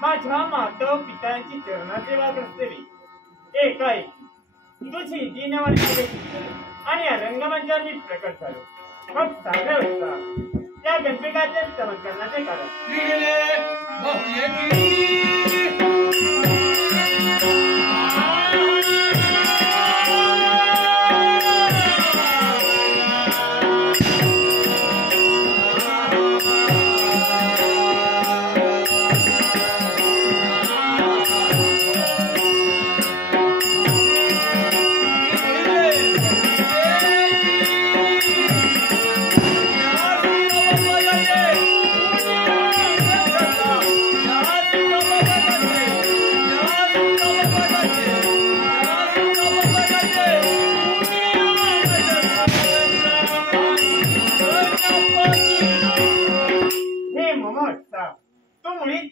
माझ्या मातव पितांची चरणासेवा करतेली एकाएकी तुझी दीनवंती आणि रंगमंचावर मी प्रकट झालो. मग सांगा होता त्या गणपिकाचे स्तवन करण्याचे कारण.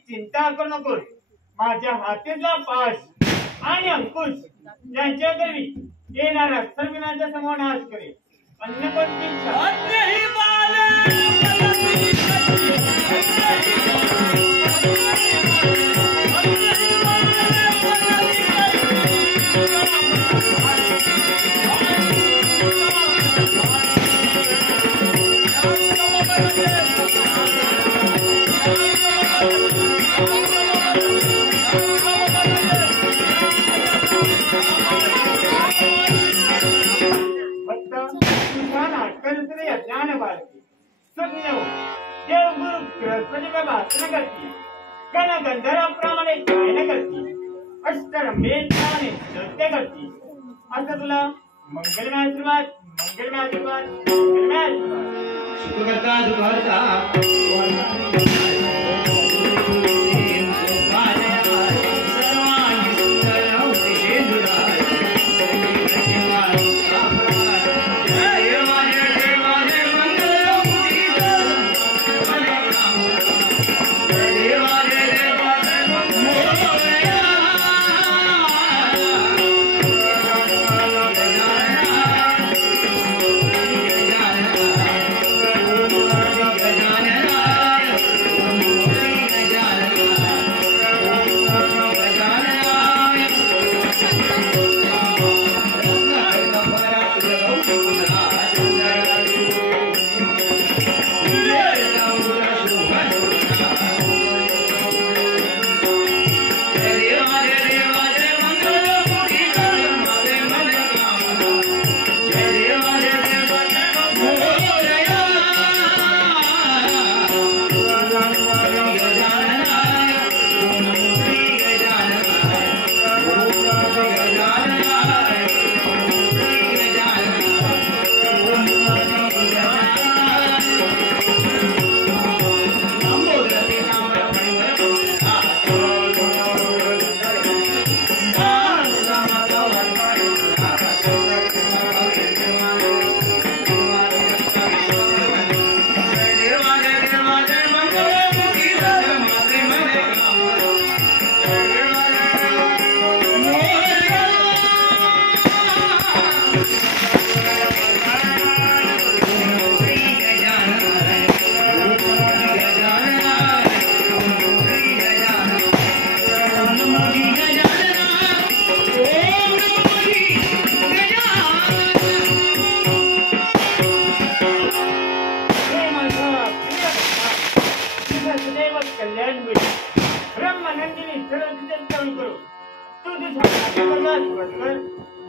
चिंता करू नकोस. माझ्या हातीतला पाश आणि अंकुश यांच्या करवी येणाऱ्या सर्विनांच्या समोर नाश करेल. अन्य कोणती गंधर्वाप्रमाणे गायन करती, अष्टरंभेप्रमाणे नृत्य करती. असं तुला मंगलमय आशीर्वाद, मंगलमय आशीर्वाद, मंगलमय आशीर्वाद.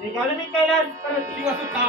निघालं मी कैलास परत दिवस होता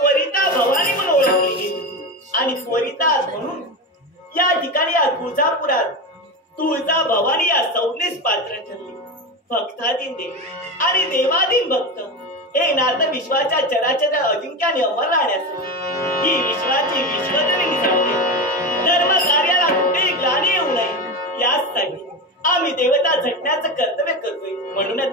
त्वरिता भवानी म्हणून ओळखली. आणि त्वरिताच म्हणून या ठिकाणी या तुळजापुरात तुळजा भवानी या संज्ञेस पात्र ठरली. भक्ताधीन देव आणि देवाधीन भक्त हे नातं विश्वाच्या चराचर अजिंक्याने अमर राहण्यासाठी ही विश्वाची विश्वजननी सांगते. धर्म कार्याला कुठेही ग्लानी येऊ नये यासाठी आम्ही देवता झटण्याचं कर्तव्य करतोय. म्हणूनच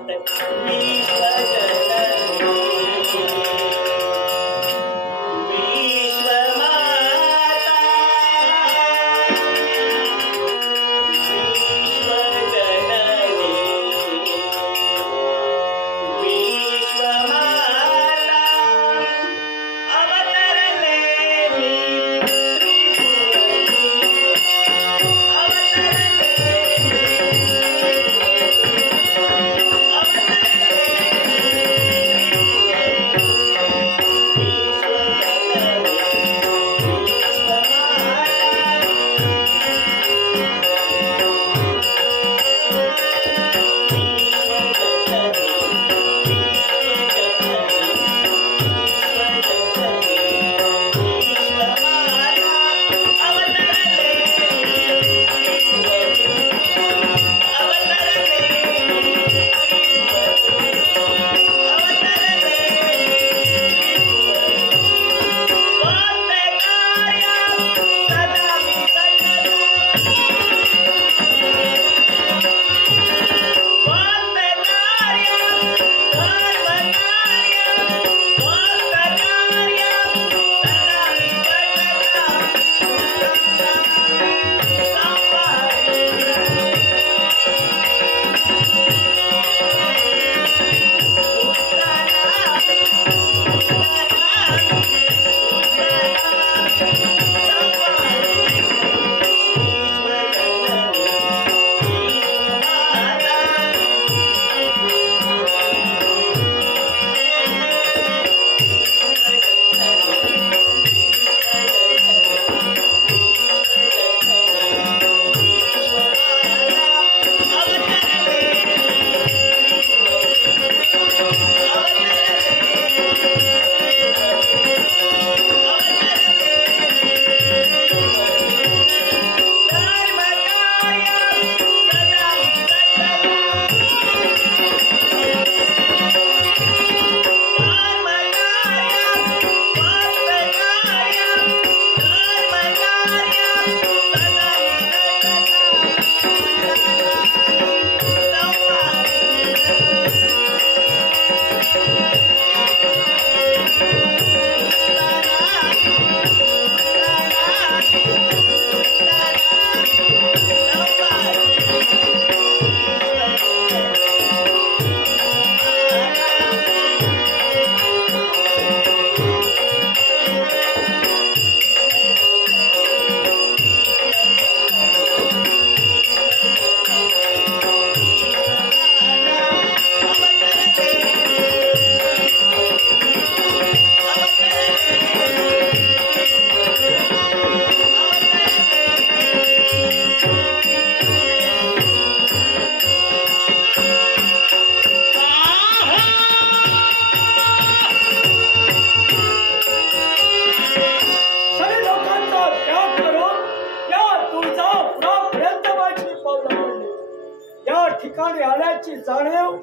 ठिकाणी आल्याची जाणीव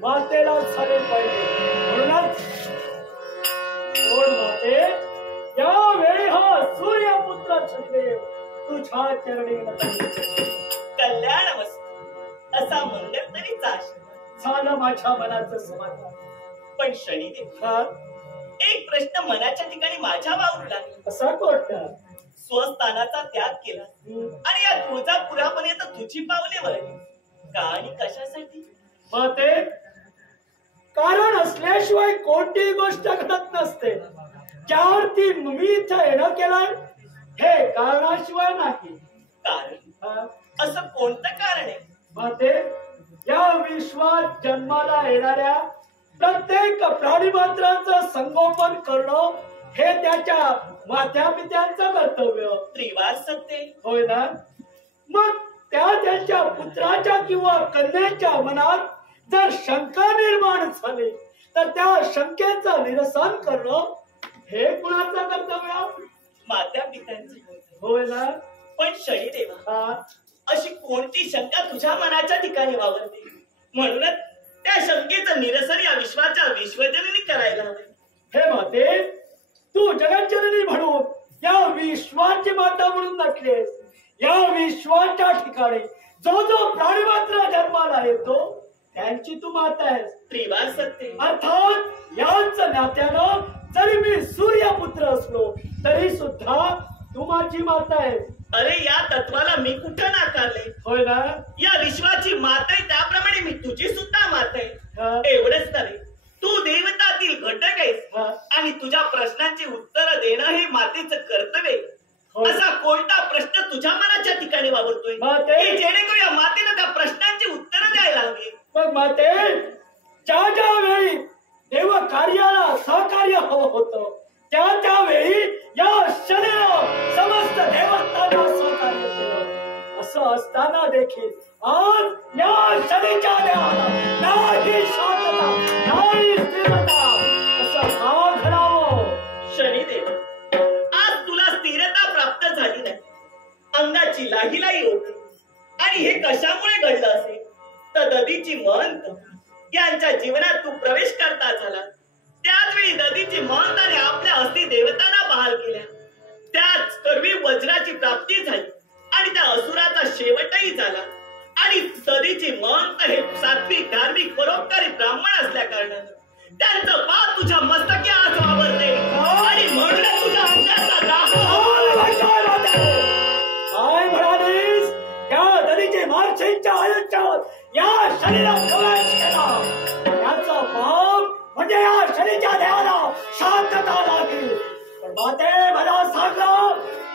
मातेला झाली पाहिजे. म्हणूनच माते यावेळी हा सूर्यपुत्र शनिदेव तुझ्या चरणी कल्याण असा मंगल तरी झालं माझ्या मनाचं समाधान. पण शनिदेव एक प्रश्न मनाच्या ठिकाणी माझ्या वावरू लागला. असा कोणता? स्वस्थानाचा त्याग केला आणि या तुळजापुरापर्यंत तुझी पावले वळली का आणि कशासाठी? माते कारण असल्याशिवाय कोणतीही गोष्ट घडत नसते. ज्यावरती मी इथं येणं केलंय हे कारणाशिवाय नाही. कारण असं कोणतं कारण आहे? माते या विश्वात जन्माला येणाऱ्या प्रत्येक प्राणीमात्रांचं संगोपन करणं हे त्याच्या मात्या पित्यांचं कर्तव्य. त्रिवार सत्य होय ना. मग त्यांच्या पुत्राच्या किंवा कन्याच्या मनात जर शंका निर्माण झाली तर त्या शंकेचं निरसन करणं हे कुणाचं कर्तव्य? मात्या पित्यांचं. होय ना? पण शनिदेवा, हा. अशी कोणती शंका तुझ्या मनाच्या ठिकाणी वावरते? म्हणूनच त्या शंकेचं निरसन या विश्वाच्या विश्वजननी करायला हवे. हे माते, तू जगज्जननी म्हणून या विश्वाची माता म्हणून नसलेस. या विश्वाच्या ठिकाणी जो जो प्राणी मात्र जन्माला येतो त्यांची तू माता आहेस. त्रिवार सत्य. अर्थात याच नात्यानं जरी मी सूर्यपुत्र असलो तरी सुद्धा तू माझी माता आहेस. अरे या तत्वाला मी कुठं नाकारले? होय ना? या विश्वाची माता आहे त्याप्रमाणे मी तुझी सुद्धा माता हा. आहे. एवढंच नव्हे, तू देवतातील घटक आहेस हा. आणि तुझ्या प्रश्नांची उत्तरं देणं हे मातेचं कर्तव्य आहे. होय. असा कोणता प्रश्न तुझ्या मनाच्या ठिकाणी वावरतोय माते. की जेणेकरून या मातेनं त्या प्रश्नांची उत्तरं द्यायला हवी? मग माते, ज्या ज्या वेळी देव कार्याला सहकार्य हवं होतं त्या त्यावेळी या शरीराला समस्त देवतांना सहकार्य केलं. असं असताना देखील आज या शरीच्या देहाला नाही शांतता, नाही स्थिरता, असं का घडावं? शनिदेव, आज तुला स्थिरता प्राप्त झाली नाही, अंगाची लाहीलाही होती. आणि हे कशामुळे घडलं असेल? तर ददीची महंत यांच्या जीवनात तू प्रवेश करता झाला. त्याच वेळी ददीची महंताने आपल्या अस्थी देवतांना बहाल केल्या. त्याच कर्वी वज्राची प्राप्ती झाली आणि त्या असुराचा शेवटही झाला. आणि ददीची महंत हे सात्विक, धार्मिक, परोपकारी ब्राह्मण असल्या कारणानं त्यांचं पाप तुझ्या मस्तकी आज वावरते आणि म्हणून तुझ्या अंगाचा दाह. काय म्हणालीस? त्या ददीचे मार्चेंच्या आयुष्यात या शरीरात प्रवेश केला याचा पाप म्हणजे या शरीराच्या देहाला शांतता लागेल. पण माते, मला सांगा,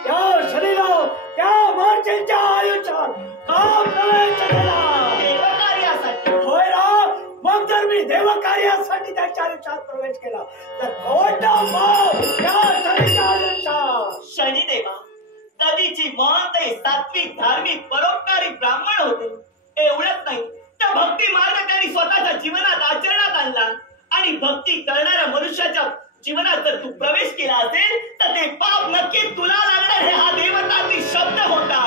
त्या शरीरात त्या मार्चेंच्या आयुष्यात का प्रवेश केला? देवकार्यासाठी. होय ना? मग जर मी देवकार्यासाठी त्याच्या आयुष्यात प्रवेश केला तर कोणता पाप या शरीराच्या आयुष्यात? शनिदेवा, ददीची महंत हे सात्विक, धार्मिक, परोपकारी ब्राह्मण होते. एवढंच नाही, त्या भक्ती मार्ग त्यांनी स्वतःच्या जीवनात आचरणात आणला. आणि भक्ती करणाऱ्या मनुष्याच्या जीवनात जर तू प्रवेश केला असेल तर ते पाप नक्कीच तुला लागणार हे हा देवतातील शब्द होता.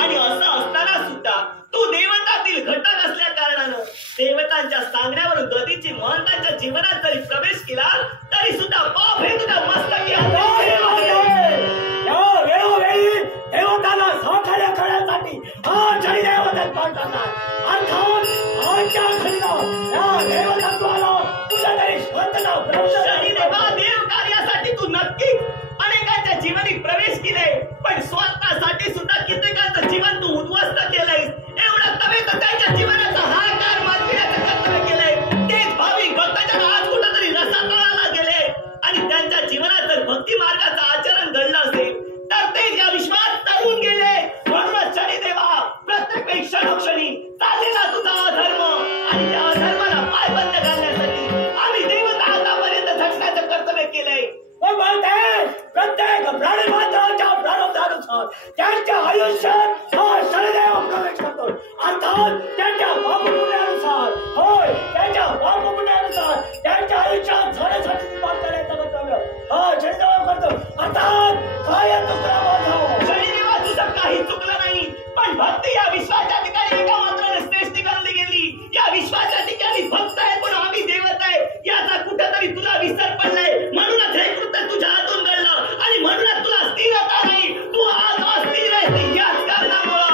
आणि असं असताना सुद्धा तू देवतातील घटक असल्या कारणानं देवतांच्या सांगण्यावरून ददीची महंतांच्या जीवनात जरी प्रवेश केला तरी सुद्धा पाप हे तुझ्या मस्तकी या वेळोवेळी देवताला सहकार्य करण्यासाठी हा शनिदेवतात पाठवतात. अर्थात आजच्या घडीला या देवतत्वाला तुझ्या तरी श्रद्धेला शनिदेवा, देव कार्यासाठी तू नक्कीच अनेकांच्या जीवनी प्रवेश केले, पण स्वतःसाठी सुद्धा कित्येकांचं जीवन तू उद्ध्वस्त केलंयस. एवढं नव्हे तर त्यांच्या जीवनाचा हाकार मानविण्याचं कर्तव्य केलंय. तेच भाविक भक्ताच्या आज कुठंतरी रसातळाला गेले आणि त्यांच्या जीवनात जर भक्ती मार्गाचं आचरण घडलं असेल तर ते या विश्वात तरून गेले. म्हणूनच शनिदेवा, प्रत्येक वेळी क्षणोक्षणी चाललेला तुझा अधर्म आणि त्या अधर्माला पायबंद घालण्यासाठी आम्ही देवता आतापर्यंत झटण्याचं कर्तव्य केलंय. प्रत्येक प्राणी मात्राच्या प्रारब्धानुसार त्यांच्या आयुष्यात हा शनिदेव प्रवेश करतो. अर्थात त्यांच्या पापपुण्यानुसार, होय, त्यांच्या पापपुण्यानुसार त्यांच्या आयुष्यात झाल्यासाठी निर्माण करण्याचं कर्तव्य हा शनिदेव करतो. अर्थात काय तुकडा बांधावा? शनिदेवा, तुझं काही चुकलं नाही, पण भक्ती या विश्वाच्या ठिकाणी एका मात्राने श्रेष्ठी करली गेली. या विश्वाच्या ठिकाणी भक्त आहे पण आम्ही देवत आहे याचा कुठेतरी तुला विसर पडलाय. म्हणूनच हे कृत्य तुझ्या हातून घडलं आणि म्हणूनच तुला स्थिरता नाही. तू आज अस्थिर आहेस याच कारणामुळं.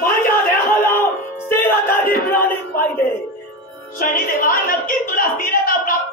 माझ्या देहाला स्थिरता मिळालीच पाहिजे. शनिदेवा, नक्की तुला स्थिरता प्राप्त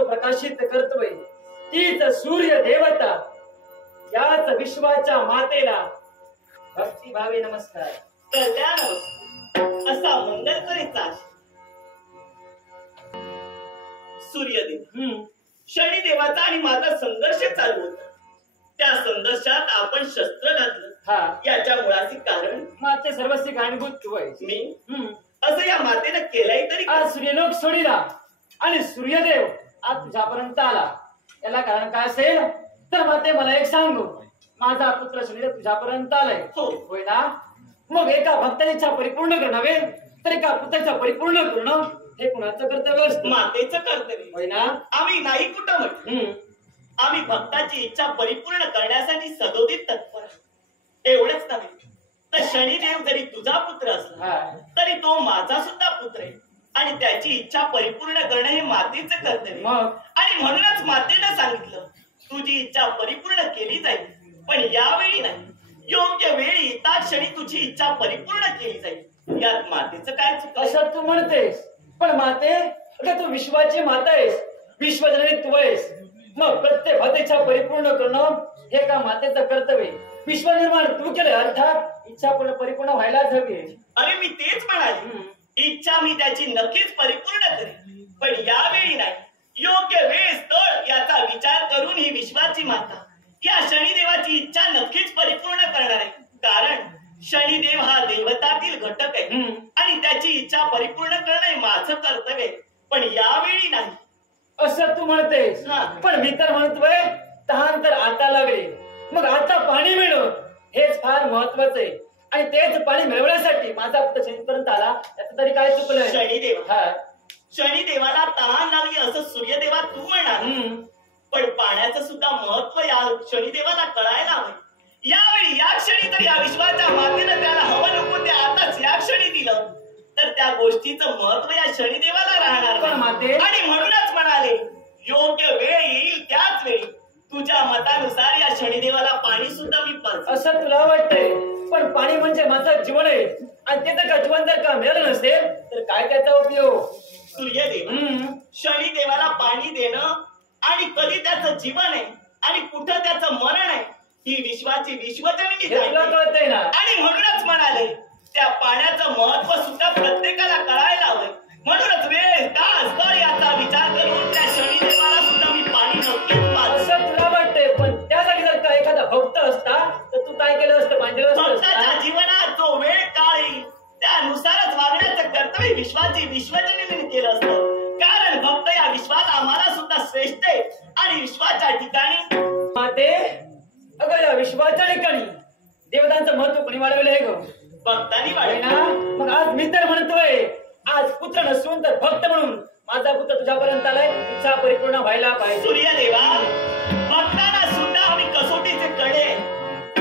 जो प्रकाशित करतोय तीच सूर्य देवता, याच विश्वाच्या मातेला भक्ती भावे नमस्कार. कल्याण असा मंगलकरीचा सूर्यदेव शनिदेवाचा आणि माझा संघर्ष चालू होता. त्या संघर्षात आपण शस्त्र घातलं. याच्या मुळाचे कारण माते सर्वस्वी कारणीभूत तू आहेस. मी असं या मातेनं केलंय तरी आज सूर्यलोक सोडिला आणि सूर्यदेव आज तुझ्यापर्यंत आला. याला कारण काय असेल तर माते मला एक सांगू. माझा पुत्र शनिदेव तुझ्यापर्यंत आलाय. होय ना? मग एका भक्ताची इच्छा परिपूर्ण करणावे तर एका पुत्राच्या परिपूर्ण करणं हे कुणाचं कर्तव्य असतं? मातेचं कर्तव्य. होय ना? आम्ही नाही कुठं म्हटलं. आम्ही भक्ताची इच्छा परिपूर्ण करण्यासाठी सदोदित तत्पर. एवढंच नव्हे तर शनिदेव जरी तुझा पुत्र असला तरी तो माझा सुद्धा पुत्र आहे आणि त्याची इच्छा परिपूर्ण करणं हे मातेचं कर्तव्य. आणि म्हणूनच मातेनं सांगितलं तुझी इच्छा परिपूर्ण केली जाईल, पण यावेळी नाही, योग्य वेळी त्याच क्षणी तुझी इच्छा परिपूर्ण केली जाईल. यात मातेचं काय चुक? असं तू म्हणतेस, पण माते अगं तू विश्वाची माता आहेस, विश्वजननी तू आहेस. मग प्रत्येक भक्तीच्या परिपूर्ण करणं हे का मातेचं कर्तव्य. विश्व निर्माण तू केलं, अर्थात इच्छा परिपूर्ण व्हायलाच हवी. अरे मी तेच म्हणाले, इच्छा मी त्याची नक्कीच परिपूर्ण करेन, पण यावेळी नाही, योग्य वेळ स्थळ याचा विचार करून ही विश्वाची माता या शनिदेवाची इच्छा नक्कीच परिपूर्ण करणार आहे. कारण शनिदेव हा देवतातील घटक आहे आणि त्याची इच्छा परिपूर्ण करणं माझं कर्तव्य, पण यावेळी नाही. असं तू म्हणतेस, पण मी तर म्हणतोय तहान तर आता लागले, मग आता पाणी मिळव हेच फार महत्वाचं आहे. आणि तेच पाणी मिळवण्यासाठी माझा पुत्र शनीपर्यंत आला, त्याचं तरी काय चुकलं? शनिदेव शनिदेवाला तहान लागली असं सूर्यदेवा तू म्हणणार, पण पाण्याचं सुद्धा महत्व या शनिदेवाला कळायला हवं. यावेळी या क्षणी तर या विश्वाच्या मातेनं त्याला हवं नको ते आताच या क्षणी दिलं तर त्या गोष्टीचं महत्व या शनिदेवाला राहणार नाही. आणि म्हणूनच म्हणाले योग्य वेळ येईल त्याच वेळी तुझ्या मतानुसार या शनिदेवाला पाणी सुद्धा मी पाजतो. असं तुला वाटतंय, पण पाणी म्हणजे माझं जीवन आहे आणि ते जर जीवन जर का मिळालं नसेल तर काय त्याचा उपयोग? सूर्यदेव शनिदेवाला पाणी देणं आणि कधी त्याचं जीवन आहे आणि कुठं त्याचं मरण आहे ही विश्वाची विश्वजननी कळतंय ना. आणि म्हणूनच म्हणाले त्या पाण्याचं महत्व सुद्धा प्रत्येकाला कळायला हवं. म्हणूनच वेळ तास काळ याचा विचार करून त्या शनिदेवाला सुद्धा मी पाणी नक्कीच पाजतो. असं तुला वाटतंय, पण त्यासाठी जर का एखादा भक्त असता तर तू काय केलं असतं? भक्ताच्या जीवनात जो वेळ काळ येईल त्यानुसारच वागण्याचं कर्तव्य विश्वाची विश्वजननी केलं असतं. कारण भक्त या विश्वात आम्हाला सुद्धा श्रेष्ठ आहे आणि विश्वाच्या ठिकाणी माते अगं या विश्वाच्या ठिकाणी देवतांचं महत्व कोणी वाढवलं आहे ग? भक्तांनी वाढवलं ना. मग आज मी तर म्हणतोय आज पुत्र नसून तर भक्त म्हणून माझा पुत्र तुझ्यापर्यंत आलाय, इच्छा परिपूर्ण व्हायला पाहिजे. सूर्यदेवा भक्तांना सुद्धा आम्ही कसोटीचे कडे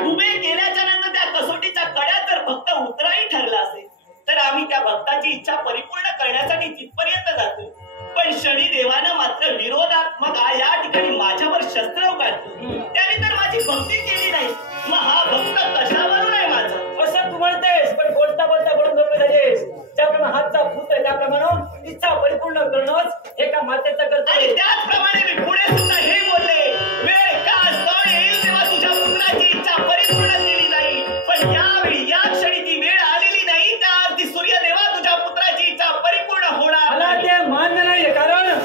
उभे केल्याच्या नंतर त्या कसोटीच्या कड्यात जर भक्त उतराही ठरला असेल तर आम्ही त्या भक्ताची इच्छा परिपूर्ण करण्यासाठी तिथपर्यंत जातो. पण शनिदेवानं मात्र विरोधात्मक या ठिकाणी माझ्यावर शस्त्र उगारलं. त्याने तर माझी भक्ती केली नाही, मग हा भक्त कशावरून आहे माझा? असं तू म्हणतेस, पण बोलता बोलता बोलून गप्प झालीस. ज्याप्रमाणे हातचा भूत आहे त्याप्रमाणे इच्छा परिपूर्ण करणंच हे का मातेचं कर्तव्य. आणि त्याचप्रमाणे मी पुढे सुद्धा हे बोलले वेळ का स्थळ येईल तेव्हा तुझ्या पुत्राची इच्छा परिपूर्ण केली जाईल, पण यावेळी या क्षणी ती वेळ आलेली नाही. त्या अर्थी सूर्यदेवा तुझ्या पुत्राची इच्छा परिपूर्ण होणार. मला ते मान्य नाहीये, कारण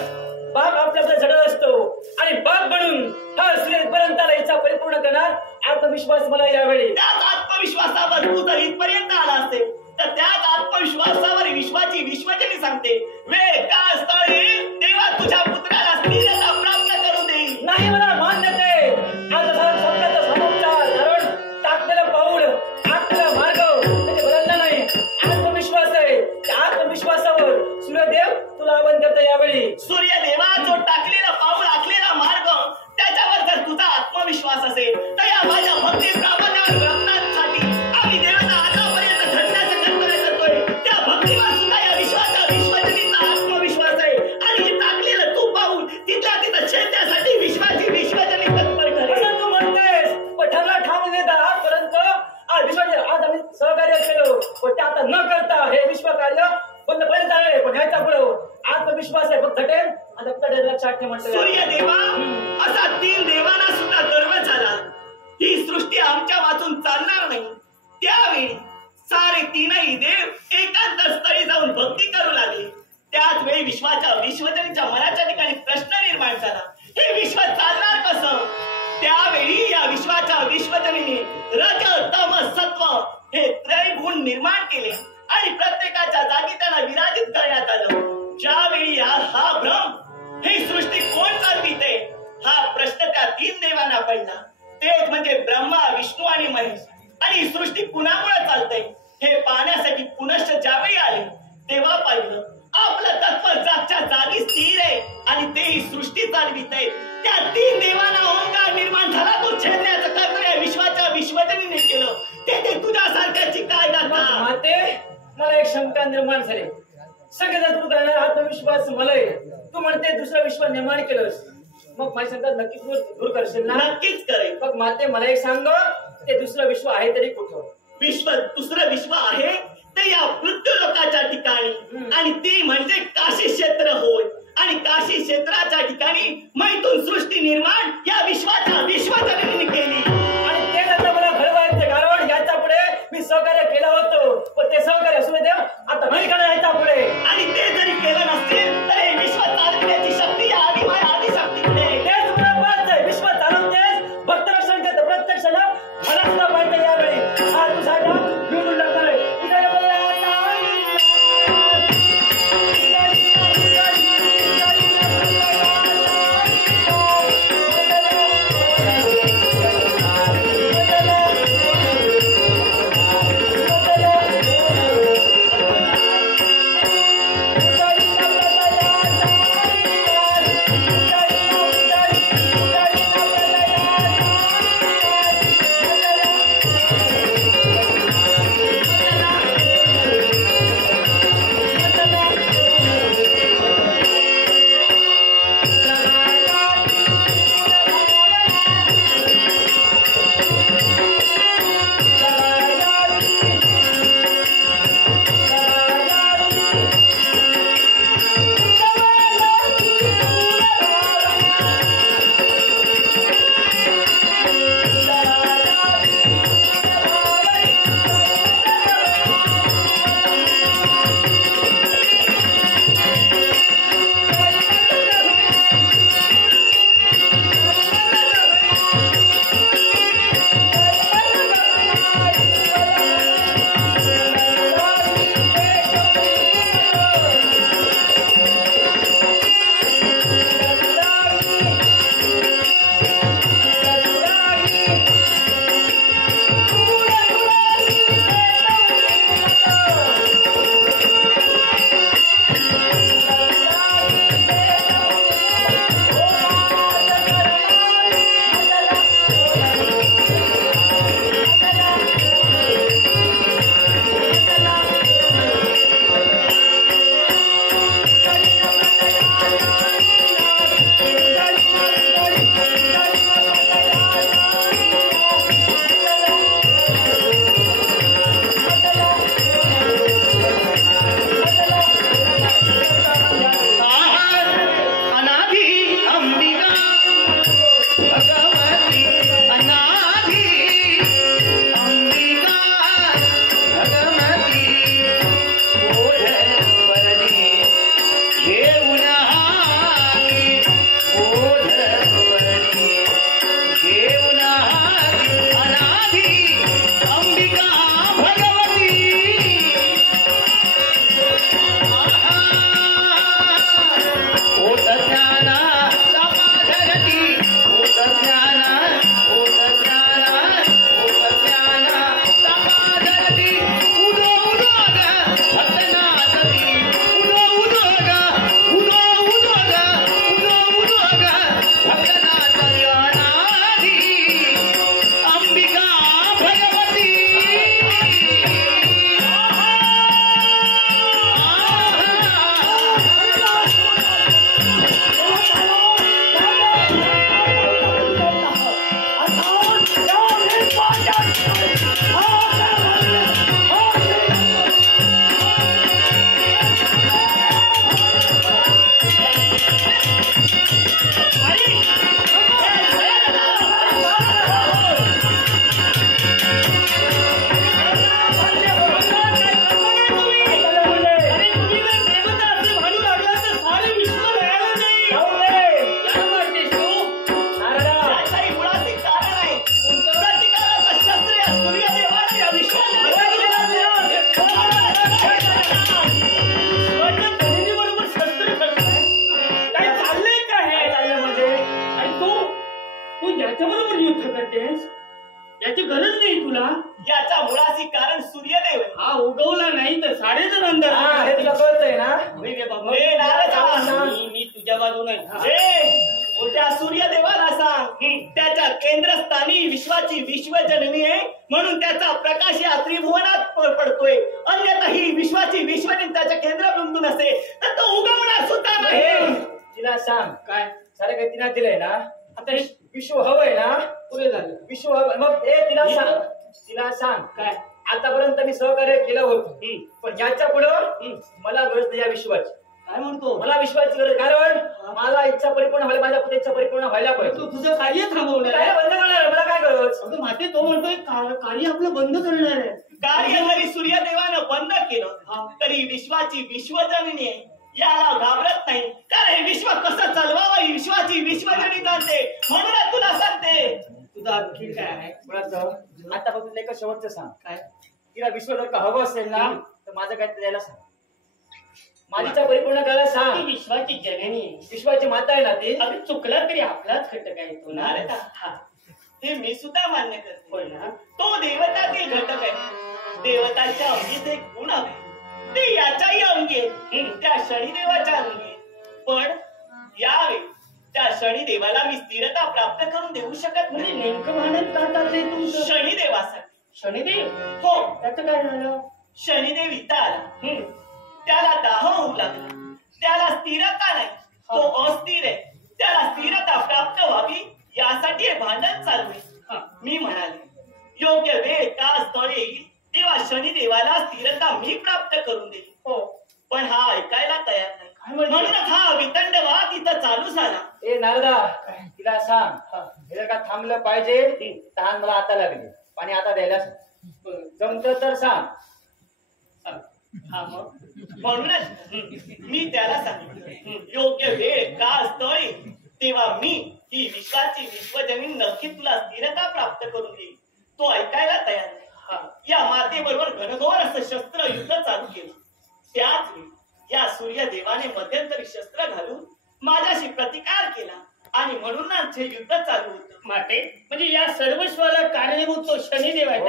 बाप आपल्याला झडत असतो आणि बाप म्हणून हा सूर्यपर्यंत इच्छा परिपूर्ण करणार आत्मविश्वास मला यावेळी. त्याच आत्मविश्वासावर तू जर इथपर्यंत आला असेल तर त्याच आत्मविश्वासावर विश्वाची विश्वजनी सांगते वेळ का स्थळ येईल तेव्हा तुझ्या पुत्राला स्थिरता प्राप्त करू देईल. नाही मला मान्य ते आज शब्दाचा समुच्चार, कारण टाकलेलं पाऊल टाकलेला मार्ग म्हणजे बदलला नाही. आत्मविश्वास आहे, त्या आत्मविश्वासावर सूर्यदेव तुला आवाहन करतो यावेळी. सूर्यदेवा जो टाकलेला पाऊल आखलेला मार्ग त्याच्यावर जर तुझा आत्मविश्वास असेल तर या माझ्या भक्ती प्रामाण्यावर रत्नांसाठी आम्ही देवता आतापर्यंत सूर्य देवा असा 3 देवांना सुद्धा गर्व झाला. ही सृष्टी आमच्या वाचून चालणार नाही. त्यावेळी सारे 3ही देव एकाच स्थळी जाऊन भक्ती करू लागले. त्याच वेळी विश्वजनीच्या मनाच्या ठिकाणी प्रश्न निर्माण झाला, हे विश्व चालणार कसं? त्यावेळी या विश्वाच्या विश्वजनीने रज तम सत्व हे त्रयगुण निर्माण केले आणि प्रत्येकाच्या जागी त्यांना विराजित करण्यात आलं. ज्यावेळी हा भ्रम ही सृष्टी कोण चालविते हा प्रश्न त्या 3 देवांना पडला. तेच म्हणजे ब्रह्मा, विष्णू आणि महेश. आणि ही सृष्टी कुणामुळे चालते हे पाहण्यासाठी पुनश्च ज्यावेळी आले तेव्हा पाहिलं आपलं तत्व जागच्या जागी स्थिर आहे आणि ते ही सृष्टी चालवित आहे. त्या 3 देवांना ओंकार निर्माण झाला, तो छेदण्याचं कर्तव्य या विश्वाच्या विश्वजनीने केलं. ते तुझ्यासारख्याची काय गाथा? माते, मला एक शंका निर्माण झाली. सगळ्यात तू करणारा आत्मविश्वास मला आहे. तू म्हणते दुसरं विश्व निर्माण केलंस, मग माझी शंका नक्कीच दूर करशील ना? नक्कीच करेल. मग माते, मला एक सांग, ते दुसरं विश्व आहे तरी कुठं? दुसरं विश्व आहे ते या मृत्यू लोकाच्या ठिकाणी आणि ते म्हणजे काशी क्षेत्र होय. आणि काशी क्षेत्राच्या ठिकाणी मैथून सृष्टी निर्माण या विश्वाच्या विश्वजनीने केली. आणि ते नंतर मला घडवायचं, कारण याच्या पुढे मी सहकार्य केलं होतं, पण ते सहकार्य असू देव आता नाही करा याच्या पुढे. आणि ते जरी केलं नसतील तर हे विश्व चालविण्याची शक्ती या आदिशक्तीकडे. तेच मला पाहिजे, विश्व चालवतेस, भक्त रक्षण करते प्रत्यक्षाला मला सुद्धा पाहिजे. यावेळी हा तुझा निवडून लागणार आहे. तू याच्याबरोबर युद्ध करतेस याची गरज नाही तुला. याच्या मुळाशी कारण सूर्यदेव आहे. हा उगवला नाही तर साडेजण अंदर हे तुला कळतंय ना? ए, नारदा! मी तुझ्या बाजूने त्या सूर्यदेवाला सांग त्याच्या केंद्रस्थानी विश्वाची विश्वजननी आहे म्हणून त्याचा प्रकाश या त्रिभुवनात पडतोय. अन्यथा ही विश्वाची विश्वजननी त्याच्या केंद्रबिंदू नसते तर तो उगवणार सुद्धा नाही. तिला सांग काय सारे काही तिला दिलंय ना. आता हे विश्व हवंय ना. पुरे झालं विश्व हवं मग तिला सांग काय आतापर्यंत मी सहकार्य केलं होतं पण याच्या पुढं मला गरज नाही या विश्वाची. काय म्हणतो मला विश्वाची गरज कारण मला इच्छा परिपूर्ण व्हायला माझ्या पुढे इच्छा परिपूर्ण व्हायला पाहिजे. तू तुझं कार्य थांबवणार काय बंद करणार मला काय गरज. अगं माते तो म्हणतोय कार्य आपलं बंद करणार आहे. कार्य जरी सूर्यदेवानं बंद केलं तरी विश्वाची विश्वजननी आहे याला घाबरत नाही कारण हे विश्व कसं चालवावं ही विश्वाची विश्वजननी जाणते म्हणून तुला सांगते. तुझं आणखी काय आहे आतापासून एक शेवटचं सांग. काय तिला विश्व जर का हवं असेल ना तर माझं काय द्यायला सांग. माझी इच्छा परिपूर्ण करायला सांग. ती विश्वाची जननी आहे. विश्वाची माता आहे ना ती. अगं चुकला तरी आपलाच घटक आहे तो ना. अरे का? हे मी सुद्धा मान्य करते. होय ना. तो देवतातील घटक आहे. देवताच्या अंगीच एक गुण आहे ते याच्याही अंगी आहे. त्या शनिदेवाच्या अंगी आहे. पण यावेळी त्या शनिदेवाला मी स्थिरता प्राप्त करून देऊ शकत म्हणजे नाही. नेमकं भांडण का चाललंय तुमचं. शनिदेवासाठी. शनिदेव हो त्याचं काय झालं. शनिदेव इथं आला त्याला दाह होऊ लागला त्याला स्थिरता नाही तो अस्थिर आहे त्याला स्थिरता प्राप्त व्हावी यासाठी हे भांडण चालू आहे. मी म्हणाले योग्य वेळ का स्थळ येईल तेव्हा शनिदेवाला स्थिरता मी प्राप्त करून देईल. हो पण हा ऐकायला तयार नाही म्हणूनच हा वितंड वाद इथं चालू झाला. ए नारदा तिला सांग हे जर का थांबलं पाहिजे तहान मला आता लागली पाणी आता द्यायला सांग. जमतं तर सांग. म्हणूनच मी त्याला सांगितलं योग्य वेळ का स्थळ येईल तेव्हा मी ही विश्वाची विश्वजनी नक्की तुला स्थिरता प्राप्त करून देईल. तो ऐकायला तयार नाही. या मातेबरोबर घनघोर असं शस्त्र युद्ध चालू केलं. त्याच वेळी या सूर्यदेवाने मध्यंतरी शस्त्र घालून माझ्याशी प्रतिकार केला आणि म्हणूनच हे युद्ध चालू होतं. माते म्हणजे या सर्वस्वाला कारणीभूत तो शनिदेव आहे.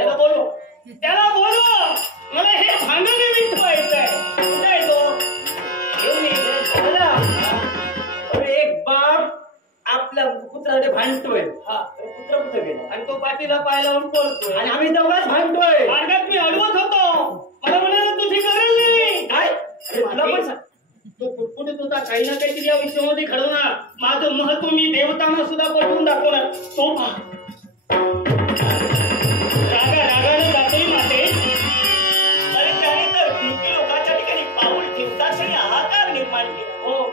त्याला बोलव मला हे भांडण मिटवायचंय. कुठे आहे तो घेऊन ये. एक बाप आपल्या पुत्राने भांडतोय पुत्र कुठे गेला आणि तो पाठीला पाय लावून पळतोय आणि आम्ही दोघांच भांडतोय. मार्गात मी अडवत होतो मला म्हणाला तुझी गरज नाही. काय तुला पण सांग. तो कुटकुटीत होता काही ना काहीतरी या विषयामध्ये घडवणार. माझं महत्व मी देवतांना सुद्धा पटवून दाखवणार. तो रागाने जातोय माते. अरे त्याने तर भीती लोकांच्या ठिकाणी पाऊल ठेवताक्षणी हाहाकार निर्माण केला. हो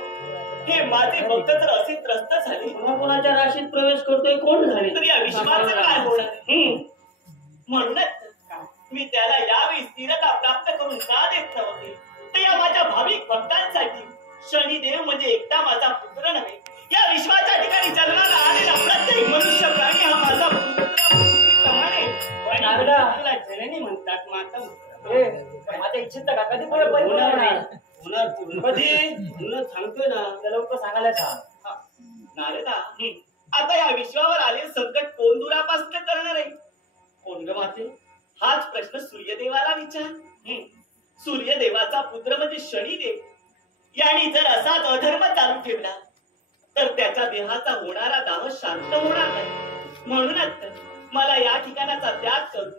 हे माझे भक्त जर असे त्रस्त झाले कोणाच्या राशीत प्रवेश करतोय कोण झाले तर या विश्वाचं काय होणार. म्हणूनच मी त्याला यावेळी स्थिरता प्राप्त करून का देत नव्हते तर या माझ्या भाविक भक्तांसाठी शनिदेव म्हणजे एकटा माझा पुत्र नव्हे या विश्वाच्या ठिकाणी जन्माला आलेला प्रत्येक मनुष्य प्राणी हा माझा पुत्राप्रमाणे. तुला जननी म्हणतात माता माझ्या इच्छित का कधी परिपूर्ण होणार. कधी तुला सांगतोय ना त्याला लवकर सांगायला सांग. नारदा आता या विश्वावर आले संकट कोण दुरापासून करणार आहे. कोण ग माते. हाच प्रश्न सूर्यदेवाला विचार. सूर्यदेवाचा पुत्र म्हणजे शनिदेव यांनी जर असाच अधर्म चालू ठेवला तर त्याच्या देहाचा होणारा दाह शांत होणार नाही. म्हणूनच मला या ठिकाणाचा त्याग करून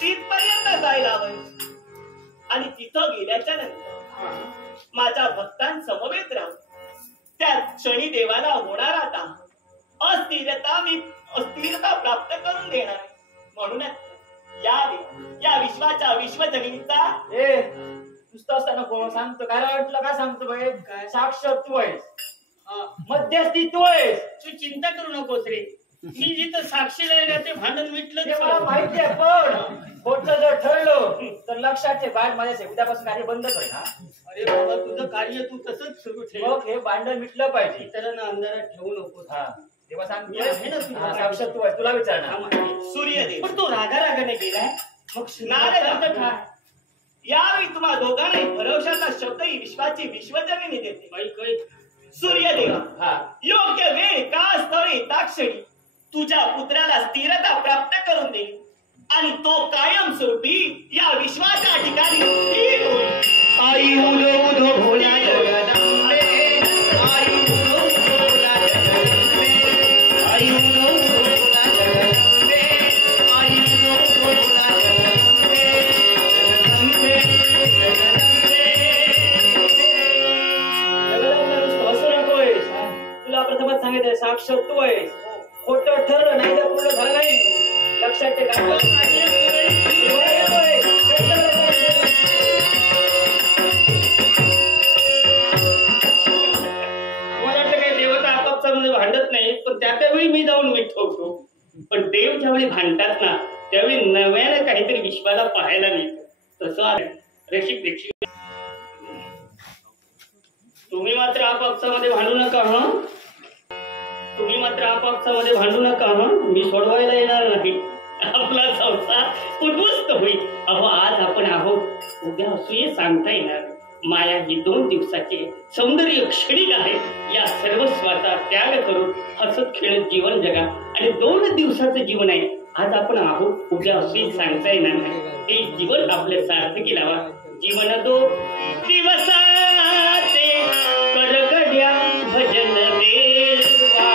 तिथपर्यंत जायला हवं आणि तिथं गेल्याच्या नंतर माझ्या भक्तांसमवेत राहून त्या शनिदेवाला होणारा दाह अस्थिरता प्राप्त करून देणार. म्हणूनच या विश्वाच्या विश्वजनीचा नुसतं असता नको सांगतो काय वाटलं काय सांगतो बाई साक्षर तू आहेस मध्यस्थी तू आहेस. तू चिंता करू नकोस रे. मी जिथं साक्षी राहिला ते भांडण मिटलं ते मला माहिती आहे पण खोटं जर ठरलं तर लक्षात ठेव बाहेर माझ्या उद्यापासून कार्य बंद कर ना. अरे बाबा तुझं कार्य तू तसंच सुरू ठेव. मग हे भांडण मिटलं पाहिजे. इतरांना अंधारात ठेवू नकोस. तेव्हा सांग ना साक्षर तू आहेस तुला विचारणार. सूर्यदेव पण तो रागाने गेलाय. मग काय यावेळी तुम्हा दोघांनाही भरवशाचा शब्द ही विश्वाची विश्वजननी देते. बाई काही सूर्यदेवा योग्य वेळ का स्थळ येताक्षणी तुझ्या पुत्राला स्थिरता प्राप्त करून देईल आणि तो कायमस्वरूपी या विश्वाच्या ठिकाणी स्थिर होईल. आई उदो उदो भोला जगदंबे, आई उदो उदो भोला जगदंबे, आई उदो उदो भोला जगदंबे, आई उदो उदो भोला जगदंबे, जगदंबे जगदंबे. जगदंबे नुसतं हसू नकोयस. तुला प्रथमच सांगितलं साक्षात तू आहेस. खोटं ठरलं नाही तर पूर्ण झालं नाही. लक्षात ठेव. भांडत नाही, पण त्यावेळी मी जाऊन मिठवतो. पण देव ज्यावेळी भांडतात ना त्यावेळी नव्यानं काहीतरी विश्वाला पाहायला मिळतं. तसं आहे रसिक प्रेक्षक. तुम्ही मात्र आपापसामध्ये भांडू नका हं. तुम्ही मात्र आपापसामध्ये भांडू नका हं. मी सोडवायला येणार नाही. आपला संसार उद्ध्वस्त होईल. अहो आज आपण आहोत, उद्या असूये सांगता येणार. माया ही 2 दिवसाची सौंदर्य क्षणिक आहे. या सर्वस्वाचा त्याग करून हसत खेळत जीवन जगा. आणि 2 दिवसाचं जीवन आहे. आज आपण आहोत, उद्या असूये सांगता येणार नाही. ते जीवन आपल्या सार्थकी लावा. जीवन 2 दिवसाचे करगड्या भजन देवा.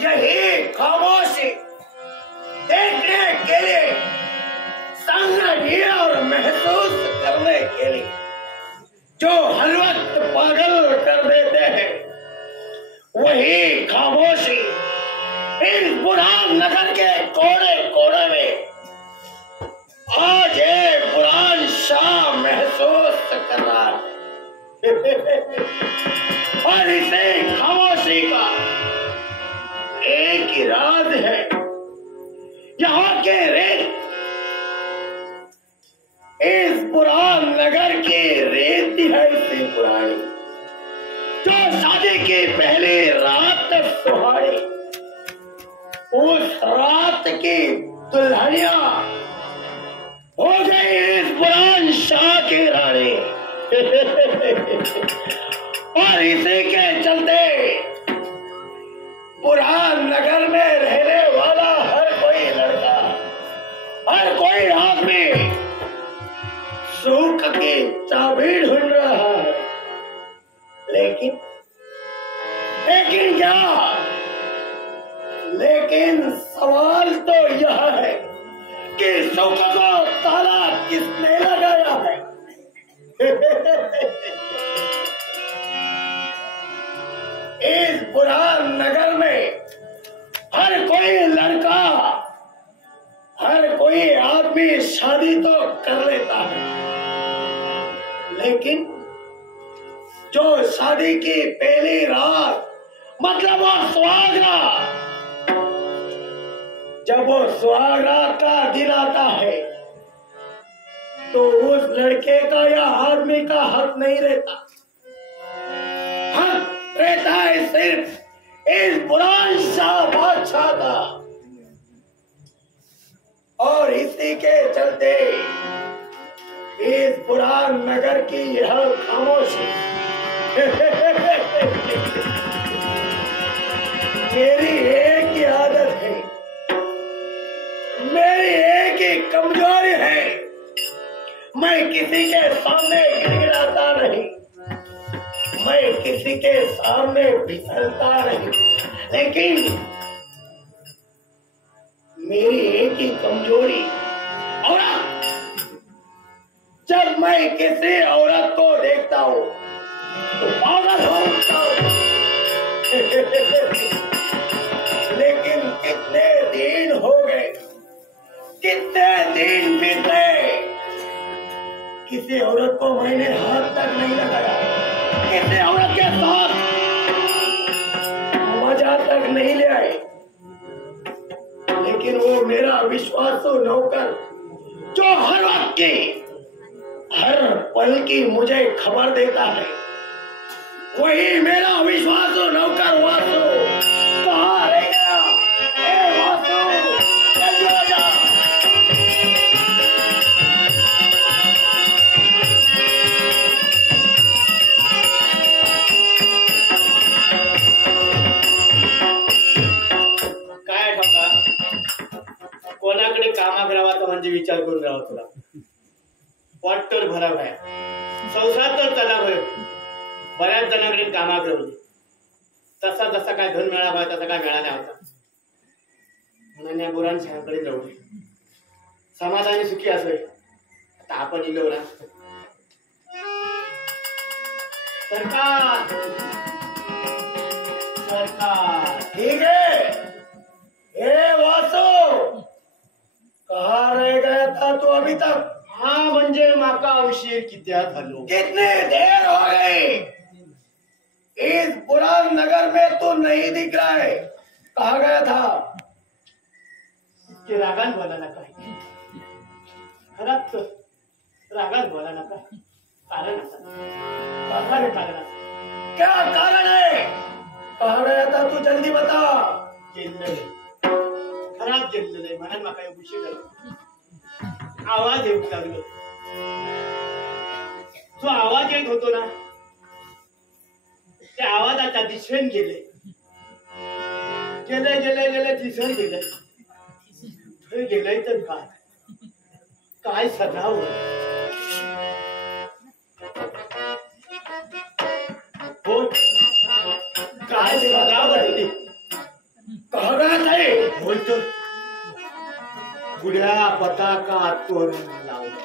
यही खामोशी देखने के लिए, समझने और महसूस करने के लिए जो हर वक्त पागल कर देते हैं, वही खामोशी इस बुरहान नगर के कोने कोने में आज एक बुरहान शाह महसूस कर रहा है। और इसे खामोशी का एक ही राज है, यहाँ के रेत, इस बुरहान नगर की रेत है इतनी पुरानी, जो शादी के पहले रात सुहानी, उस रात की दुल्हनिया हो गई इस बुरहान शाह की रानी। और इसी के चलते बुरहान नगर में रहने वाला हर कोई लड़का, हर कोई आदमी सुख की चाबी ढूंढ रहा है। लेकिन क्या? लेकिन सवाल तो यह है कि सुख को ताला किसने लगाया है? इस बुरहान नगर में हर कोई लड़का, हर कोई आदमी शादी तो कर लेता है, लेकिन जो शादी की पहली रात, मतलब वो सुहागरात, जब वो सुहागरात का दिन आता है तो उस लड़के का या आदमी का हक नहीं रहता। हक रहता है सिर्फ इस बुलंदशाह बादशाह का। और इसी के चलते इस बुरान नगर की यह खामोशी मेरी एक ही आदत है, मेरी एक ही कमजोरी है। मैं किसी के सामने गिड़गिड़ाता नहीं, मैं किसी के सामने फिसलता नहीं, लेकिन मेरी एक ही कमजोरी औरत। जब मैं किसी औरत को देखता हूँ तो पागल हो उठता हूँ। लेकिन कितने दिन हो गए, कितने दिन बीते, किसी औरत को मैंने हाथ तक नहीं लगाया, किसी औरत के साथ मजा तक नहीं ले आए। लेकिन वो मेरा विश्वासु नौकर जो हर वक्त की, हर पल की मुझे खबर देता है, वही मेरा विश्वासु नौकर वासु कहाँ रह गया? ए वासु, जल्दी आ जा। काय ठोका कोणाकडे कामाक राहावं म्हणजे विचार करून राहावं तुला पोट तर भराव आहे संसार तर चला भर बऱ्याच जणांकडे कामाक राहली तसा जसा काय धन मिळावा तसा काय मिळाला होता म्हणून या गुरान शाळेकडे जाऊ समाधानी सुखी असोय आता आपण इलो ना सरकार सरकार ठीक है। ए वासु, कहाँ रह गया था तू अभी तक? हा म्हणजे माका उशीर कित्या झालो कितने देर हो गई? इस बुरान नगर में तो नहीं दिख रहा है, कहाँ गया था? ते रागान बोला नका खराब रागान बोला नका कारण कारण क्या कारण है? कहाँ गया था तू? जल्दी बता। खराब गेलेलं म्हणून माका उशीर झाला आवाज येऊ लागलो जो आवाज येत होतो ना त्या आवाजाच्या दिशेने गेले गेले गेले गेले दिसून गेले गेले तर काय काय सजाव काय सजावट कहाँ गया था ये? बोलतो बुढ़िया पताका तोरण लावला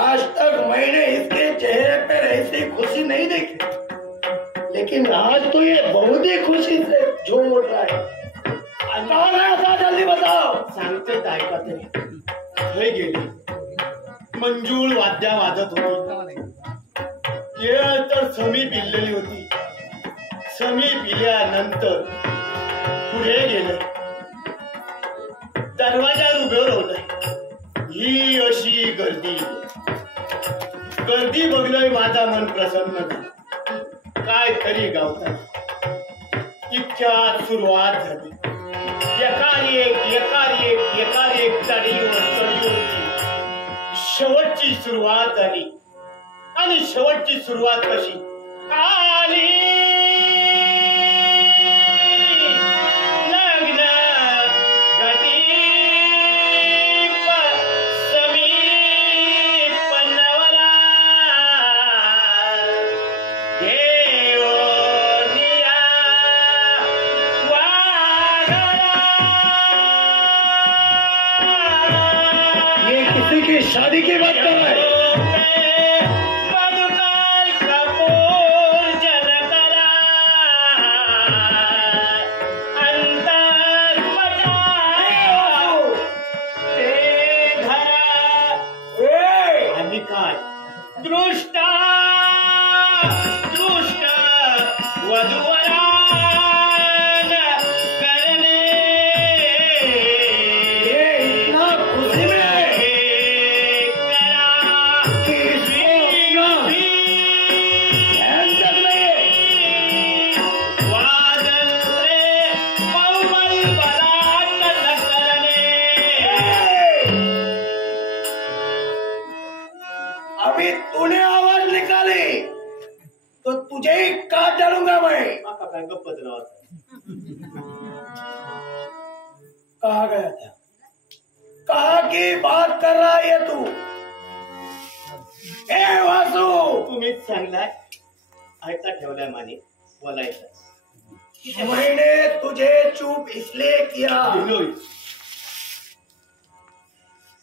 आज तक मैंने इसके चेहरे पर ऐसी खुशी नहीं देखी, लेकिन आज तो ये बहुत ही खुशी से झूम उठ रहा है। कहाँ गया था? जल्दी बताओ। सांगते ऐका ते हे गेले मंजूळ वाद्या वाजत होती येळ तर समी पिल्लेली होती समी पिल्यानंतर पुढे गेले दरवाजावर उभं राहिलं ही अशी गर्दी गर्दी बघलोय माझा मन प्रसन्न झालं काय तरी गावताना इतक्यात सुरुवात झाली एकारी एक चढी शेवटची सुरुवात झाली आणि शेवटची सुरुवात कशी आली लग्न घटी समीप नवरा देवनिया ये किसी की शादी की बात कर रहा है? दृष्टा वधुवरान करणे कहा गया था? कहा की बात कर रहा है तू? ए वासू, तुम्हीच सांगलाय, ऐका ठेवलाय माने बोलायचं. मैंने तुझे चुप इसलिए किया गिलोय.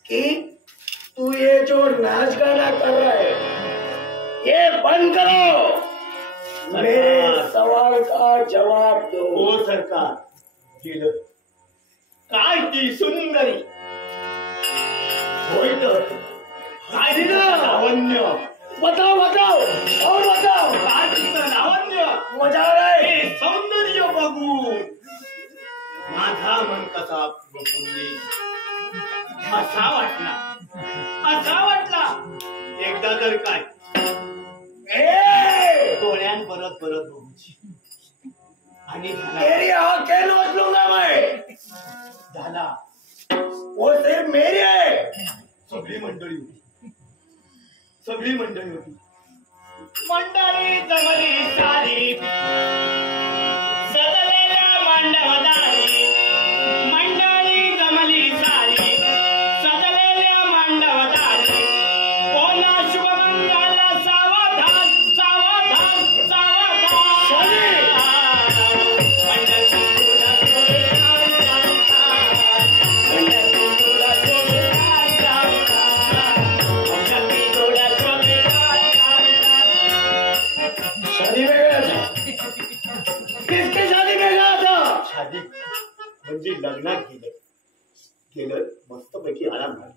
कि तू ये जो नाच गाना कर रहा है ये बंद करो. मेरे सवाल का जवाब दो. हो सरकार. गेलं. काय ती सुंदरी, होय तर. काय तिचं लावण्य, बताओ बताओ और बताओ. काय तिचं लावण्य, मजा आ रहा है. हे सौंदर्य बघून माझा मन कसा बघून असा वाटला एकदा तर काय ए, डोळ्यान परत बघूची. आणि तेरी आंखें नोच लूंगा मैं. झाला. वो सिर्फ मेरी है. सगळी मंडळी होती. मंडळी जमली सारी सजलेल्या मांडवदारी. मंडळी जमली सारी सजलेल्या मांडवदारी. कोणा शुभमंगल सावधान सावधान सावधान. शादी में गया था. किसके शादी में गया था? शादी म्हणजे लग्नात गेलं मस्तपैकी आराम झाला.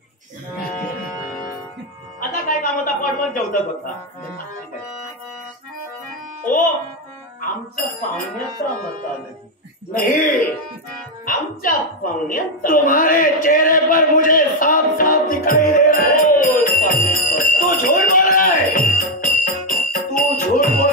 आता काय काम होता, पॉटवर जेवतात होता. ओ आमच्या पाहुण्याचा मत नहीं, आमच्या पाहुण्याचा. तुम्हारे चेहरे पर मुझे साफ साफ दिखाई दे रहा है. तू झूठ बोल रहा है. तू झूठ बोल